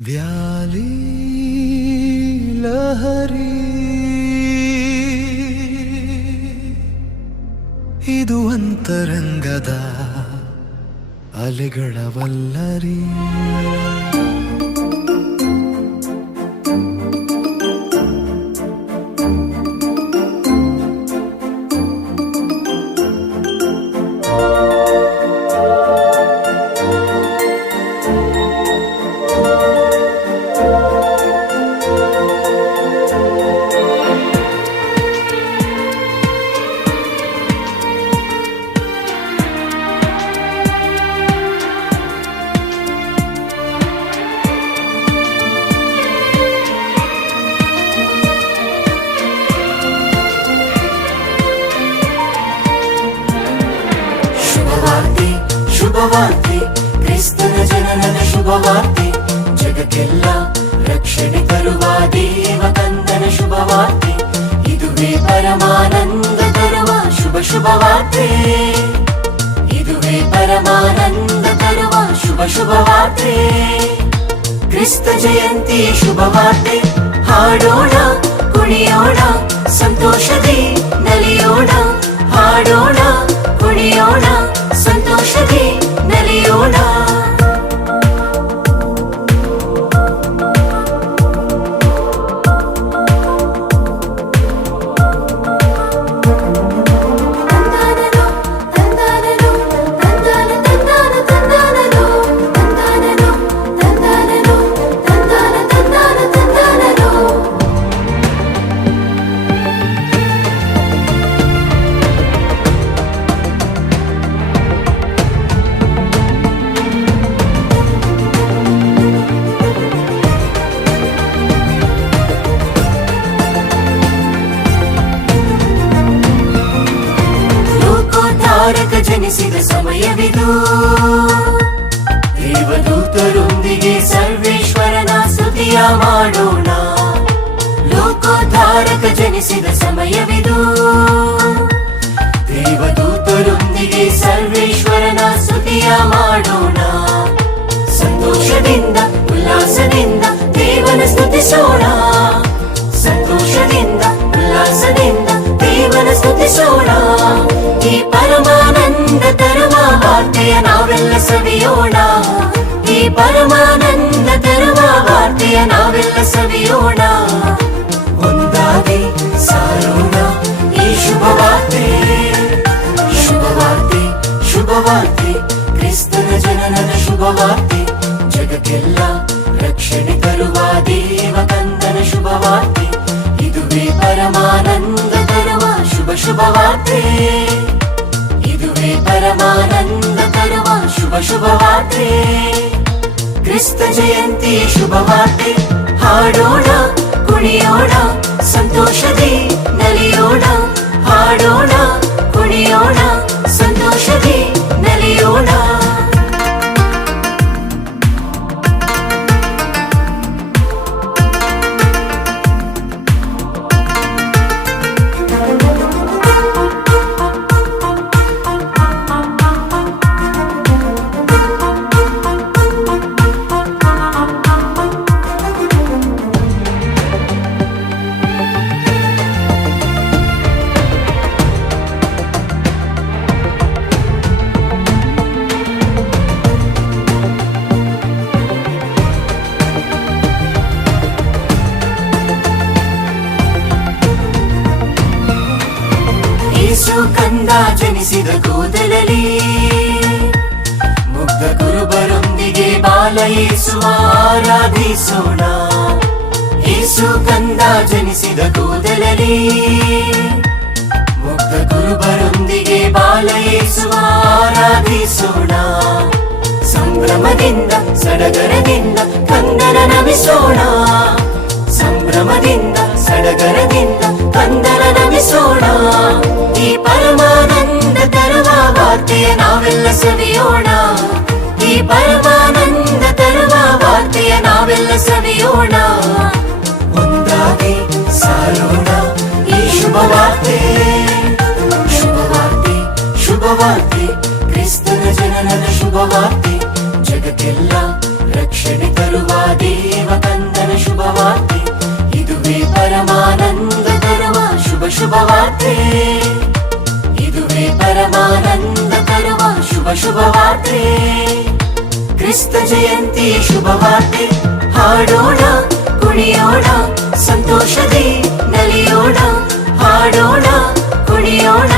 Valley Lahari ಇದು ಅಂತರಂಗದ ಅಲೆಗಳ ವಲ್ಲರಿ. ಶುಭವಾರ್ತೆ ಕ್ರಿಸ್ತನ ಜನನದ ಶುಭವಾರ್ತೆ, ಜಗಕ್ಕೆಲ್ಲ ರಕ್ಷಣೆ ತರುವ ದೇವ ಕಂದನ ಶುಭವಾರ್ತೆ. ಇದುವೇ ಪರಮಾನಂದ ತರುವ ಶುಭ ಶುಭವಾರ್ತೆ, ಇದುವೇ ಪರಮಾನಂದ ತರುವ ಶುಭ ಶುಭವಾರ್ತೆ. ಕ್ರಿಸ್ತ ಜಯಂತಿಯ ಶುಭವಾರ್ತೆ ಹಾಡೋಣ, ಕುಣಿಯೋಣ, ಸಂತೋಷದಿ ನಲಿಯೋಣ. ಹಾಡೋಣ, ಕುಣಿಯೋಣ, ಸಂತೋಷದಿ ನಲಿಯೋಣ. ತಾರಕ ಜನಿಸಿದ ಸಮಯವಿದು, ದೇವದೂತರೊಂದಿಗೆ ಸರ್ವೇಶ್ವರನ ಸ್ತುತಿಯ ಮಾಡೋಣ. ಲೋಕೋದ್ಧಾರಕ ಜನಿಸಿದ ಸಮಯವಿದು, ದೇವದೂತರೊಂದಿಗೆ ಸರ್ವೇಶ್ವರನ ಸ್ತುತಿಯ ಮಾಡೋಣ. ಸಂತೋಷದಿಂದ ಉಲ್ಲಾಸದಿಂದ ದೇವನ ಸ್ತುತಿಸೋಣ. ಸಂತೋಷದಿಂದ ಉಲ್ಲಾಸದಿಂದ ದೇವನ ಸ್ತುತಿಸೋಣ. ಈ ಪರಮಾನಂದ ತರುವ ವಾರ್ತೆಯ ನಾವೆಲ್ಲ ಸವಿಯೋಣ. ಈ ಪರಮಾನಂದ ತರುವ ವಾರ್ತೆಯ ನಾವೆಲ್ಲ ಸವಿಯೋಣ. ಒಂದಾಗಿ ಸಾರೋಣ ಈ ಶುಭವಾರ್ತೆ. ಶುಭವಾರ್ತೆ ಶುಭವಾರ್ತೆ ಕ್ರಿಸ್ತನ ಜನನದ ಶುಭವಾರ್ತೆ, ಜಗಕ್ಕೆಲ್ಲ ರಕ್ಷಣೆ ತರುವ ದೇವ ಕಂದನ ಶುಭವಾರ್ತೆ. ಇದುವೇ ಪರಮಾನಂದ ತರುವ ಶುಭ ಶುಭವಾರ್ತೆ, ಇದುವೇ ಪರಮಾನಂದ ತರುವ ಶುಭ ಶುಭವಾರ್ತೆ. ಕ್ರಿಸ್ತ ಜಯಂತಿಯ ಶುಭವಾರ್ತೆ ಹಾಡೋಣ, ಕುಣಿಯೋಣ, ಸಂತೋಷದಿ ನಲಿಯೋಣ. ಹಾಡೋಣ, ಕುಣಿಯೋಣ, ಸಂತೋಷದಿ ನಲಿಯೋಣ. ಯೇಸು ಕಂದ ಜನಿಸಿದ ಕೂದಲಲ್ಲಿ, ಮುಗ್ಧ ಕುರುಬರೊಂದಿಗೆ ಬಾಲ ಯೇಸುವ ಆರಾಧಿಸೋಣ. ಯೇಸು ಕಂದ ಜನಿಸಿದ ಕೂದಲಲ್ಲಿ, ಮುಗ್ಧ ಕುರುಬರೊಂದಿಗೆ ಬಾಲ ಯೇಸುವ ಆರಾಧಿಸೋಣ. ಸಂಭ್ರಮದಿಂದ ಸಡಗರದಿಂದ ಕಂದನ ನಮಿಸೋಣ. ಸಂಭ್ರಮದಿಂದ ಸಡಗರದಿಂದ ಕಂದನ ನಮಿಸೋಣ. ಈ ಪರಮಾನಂದ ತರುವ ವಾರ್ತೆಯ ನಾವೆಲ್ಲ ಸವಿಯೋಣ. ಈ ಪರಮಾನಂದ ತರುವ ವಾರ್ತೆಯ ನಾವೆಲ್ಲ ಸವಿಯೋಣ. ಒಂದಾಗಿ ಸಾರೋಣ ಈ ಶುಭವಾರ್ತೆ. ಶುಭವಾರ್ತೆ ಶುಭವಾರ್ತೆ ಕ್ರಿಸ್ತನ ಜನನದ ಶುಭವಾರ್ತೆ, ಜಗಕ್ಕೆಲ್ಲ ರಕ್ಷಣೆ ತರುವ ದೇವ ವಾರ್ತೆ, ಇದುವೇ ಪರಮಾನಂದ ತರುವ ಶುಭ ಶುಭ ವಾರ್ತೆ. ಕ್ರಿಸ್ತ ಜಯಂತಿ ಶುಭ ವಾರ್ತೆ, ಹಾಡೋಣ ಕುಣಿಯೋಣ ಸಂತೋಷದಿ ನಲಿಯೋಣ, ಹಾಡೋಣ ಕುಣಿಯೋಣ